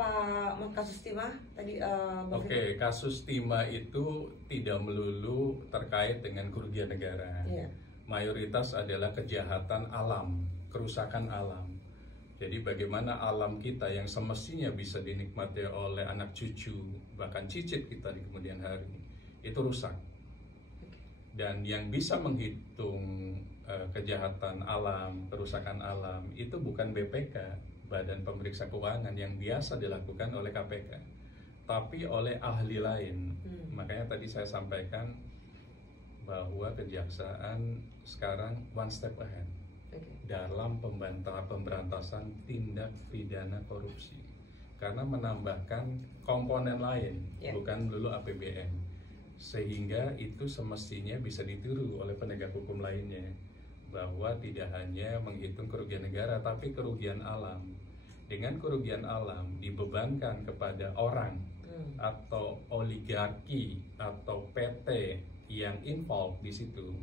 apa kasus timah tadi? Oke, kasus timah itu tidak melulu terkait dengan kerugian negara. Iya. Mayoritas adalah kejahatan alam, kerusakan alam. Jadi bagaimana alam kita yang semestinya bisa dinikmati oleh anak cucu, bahkan cicit kita di kemudian hari, itu rusak. Dan yang bisa menghitung kejahatan alam, kerusakan alam, itu bukan BPK, Badan Pemeriksa Keuangan, yang biasa dilakukan oleh KPK, tapi oleh ahli lain. Makanya tadi saya sampaikan bahwa kejaksaan sekarang one step ahead dalam pemberantasan tindak pidana korupsi, karena menambahkan komponen lain, bukan melulu APBN, sehingga itu semestinya bisa ditiru oleh penegak hukum lainnya, bahwa tidak hanya menghitung kerugian negara tapi kerugian alam. Dengan kerugian alam dibebankan kepada orang atau oligarki atau PT yang involved di situ,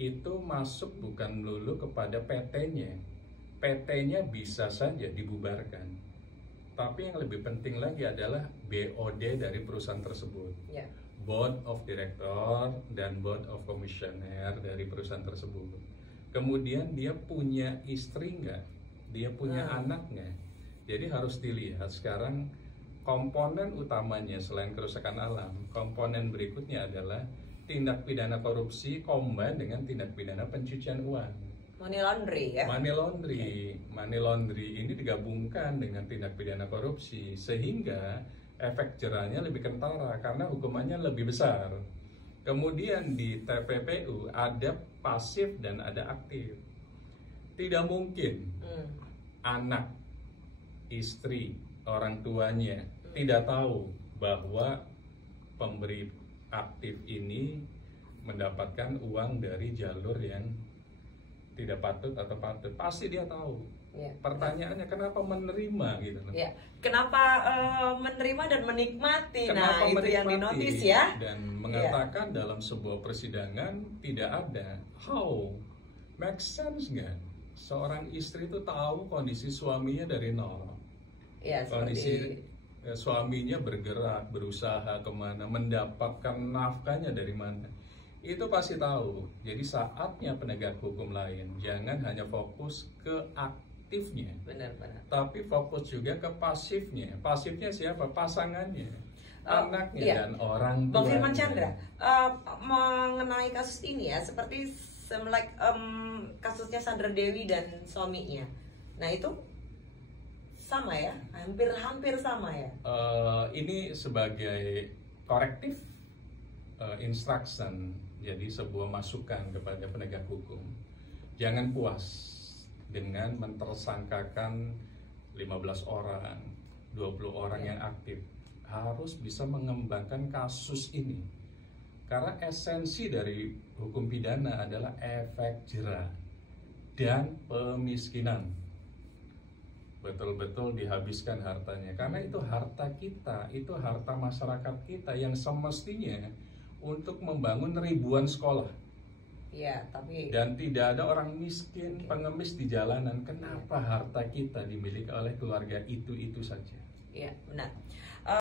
itu masuk bukan melulu kepada PT-nya. PT-nya bisa saja dibubarkan, tapi yang lebih penting lagi adalah BOD dari perusahaan tersebut, Board of Director dan Board of Commissioner dari perusahaan tersebut. Kemudian dia punya istri nggak? Dia punya anak nggak? Jadi harus dilihat sekarang komponen utamanya selain kerusakan alam, komponen berikutnya adalah tindak pidana korupsi combine dengan tindak pidana pencucian uang. Money laundry ya? Money laundry. Money laundry ini digabungkan dengan tindak pidana korupsi, sehingga efek jerahnya lebih kentara karena hukumannya lebih besar. Kemudian di TPPU ada pasif dan ada aktif. Tidak mungkin anak, istri, orang tuanya tidak tahu bahwa pemberi aktif ini mendapatkan uang dari jalur yang tidak patut atau patut. Pasti dia tahu. Pertanyaannya kenapa menerima gitu loh. Kenapa menerima dan menikmati? Kenapa itu yang dinotis ya. Dan mengatakan dalam sebuah persidangan tidak ada. How? Make sense nggak? Seorang istri itu tahu kondisi suaminya dari nol. Kondisi suaminya bergerak, berusaha kemana, mendapatkan nafkahnya dari mana. Itu pasti tahu. Jadi saatnya penegak hukum lain jangan hanya fokus ke aktifnya, tapi fokus juga ke pasifnya. Pasifnya siapa? Pasangannya, anaknya, dan orang tuanya. Bang Firman Chandra, mengenai kasus ini ya, seperti kasusnya Sandra Dewi dan suaminya. Nah itu sama ya, hampir sama ya. Ini sebagai korektif instruction, jadi sebuah masukan kepada penegak hukum. Jangan puas dengan mentersangkakan 15 orang, 20 orang yang aktif. Harus bisa mengembangkan kasus ini. Karena esensi dari hukum pidana adalah efek jerah dan pemiskinan. Betul-betul dihabiskan hartanya. Karena itu harta kita, itu harta masyarakat kita yang semestinya untuk membangun ribuan sekolah. Dan tidak ada orang miskin, pengemis di jalanan. Kenapa harta kita dimiliki oleh keluarga itu saja? Iya, benar.